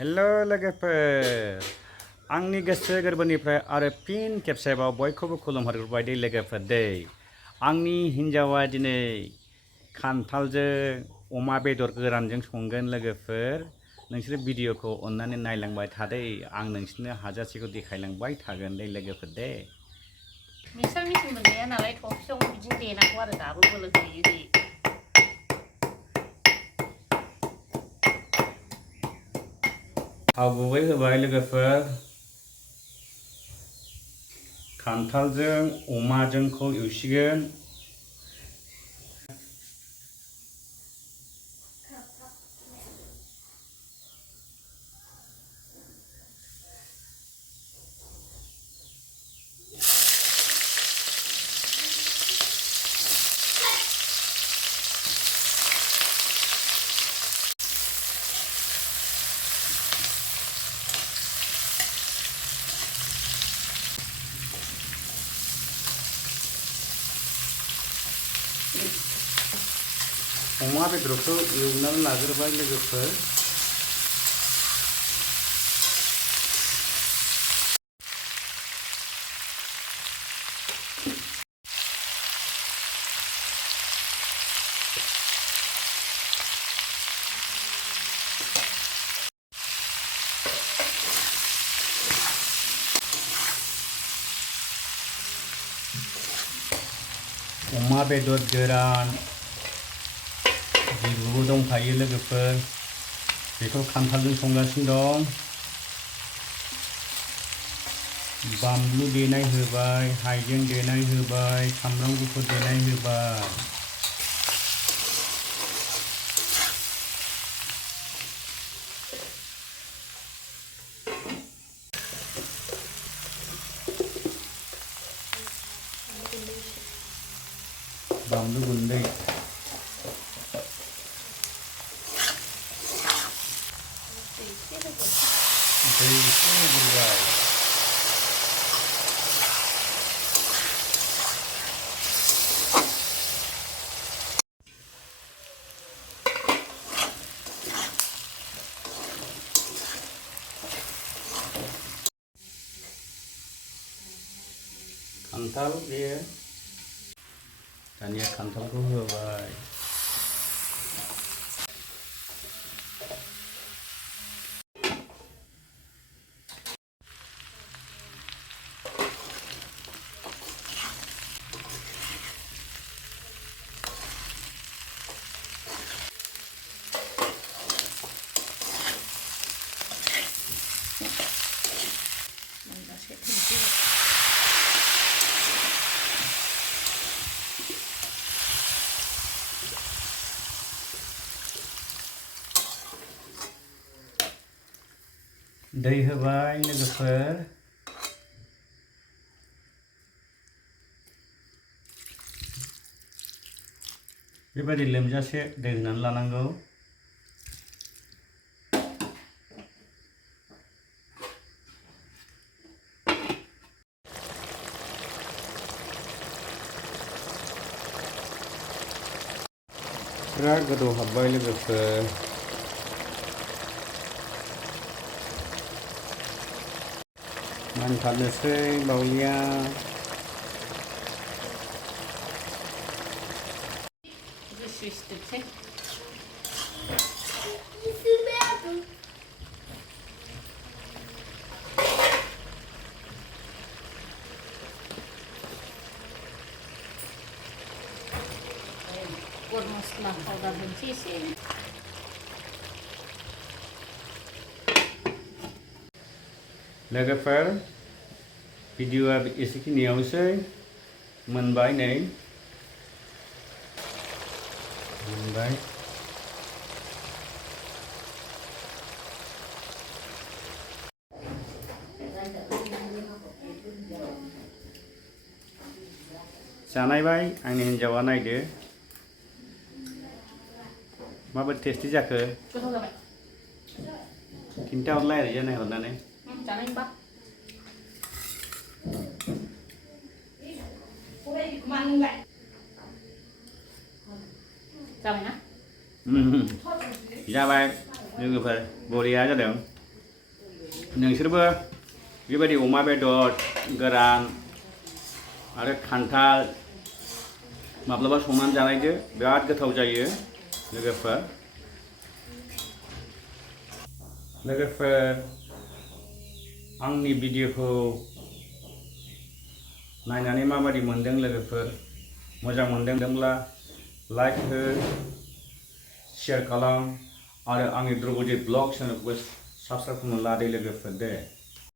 hello लोगोफोर आंनि गोसो गोरबोनिफ्राय आरो फिन खेबसेबाव बयखौबो खुलुमहरबाय दे लोगोफोर दे आंनि हिन्जावा दिनै खान्थालजों अमा बेदर गोरानजों संगोन लोगोफोर नोंसोर भिडिअखौ अन्नानै नायलांबाय थादे आं नोंसोरनो हाजासेखौ देखायलांबाय थागोन दे लोगोफोर दे मिक्सार मेचिन मोननाया नालाय थफियाव बिदिनो देनांगौ आरो दाबो बोलो गैयै गैयै थाव गुबै होबाय लोगोफोर खान्थालजों अमाजोंखौ एवसिगोन अमा बेदरखौ एवनानै लाग्रोबाय लोगोफोर अमा बेदर गोरान जिबुबो दंखायो लोगोफोर बेखौ खान्थालजों संगासिनो दं बानलु देनाय होबाय हाइजें देनाय होबाय सामब्राम गुफुर देनाय होबाय बानलु गुन्दै दै एसे होबाय खान्थाल बेयो दानिया खान्थालखौ होबाय दै होबाय लोगोफोर बेबायदि लोमजासे दै होनानै लानांगौ बिराद गोदौहाबबाय लोगोफोर मोनथारनोसै बावलिया मस्ला पाउडार होनोसै एसे लोगोफोर भिडिअआ एसेखिनियावनोसै मोनबाय नै मोनबाय जानायबाय आंनि हिन्जावा नायदो माबायदि टेस्टि जाखो खिन्थाहरलाय आरो जानाय हरनानै जाबायना जाबाय लोगोफोर बरिया जादों नोंसोरबो बेबायदि अमा बेदर गोरान आरो खान्थाल माब्लाबा संनानै जानायदो बिराद गोथाव जायो लोगोफोर आंनि भिडिअखौ नायनानै माबायदि मोनदों लोगोफोर मोजां मोनदोंब्ला लाइक हो शेयार खालाम आरो आंनि द्रौपदी ब्लग चेनेलखौबो साबस्क्राइब खालामना लादो लोगोफोर दे